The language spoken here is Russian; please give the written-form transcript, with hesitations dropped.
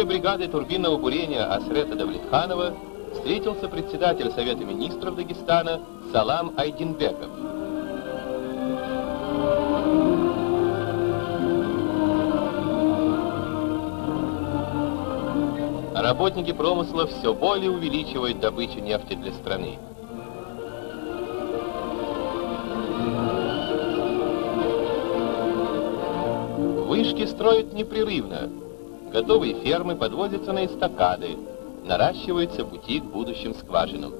бывшей бригадой турбинного бурения Асрета Давлетханова встретился председатель Совета министров Дагестана Салам Айдинбеков. Работники промысла все более увеличивают добычу нефти для страны. Вышки строят непрерывно. Готовые фермы подвозятся на эстакады. Наращивается пути к будущим скважинам.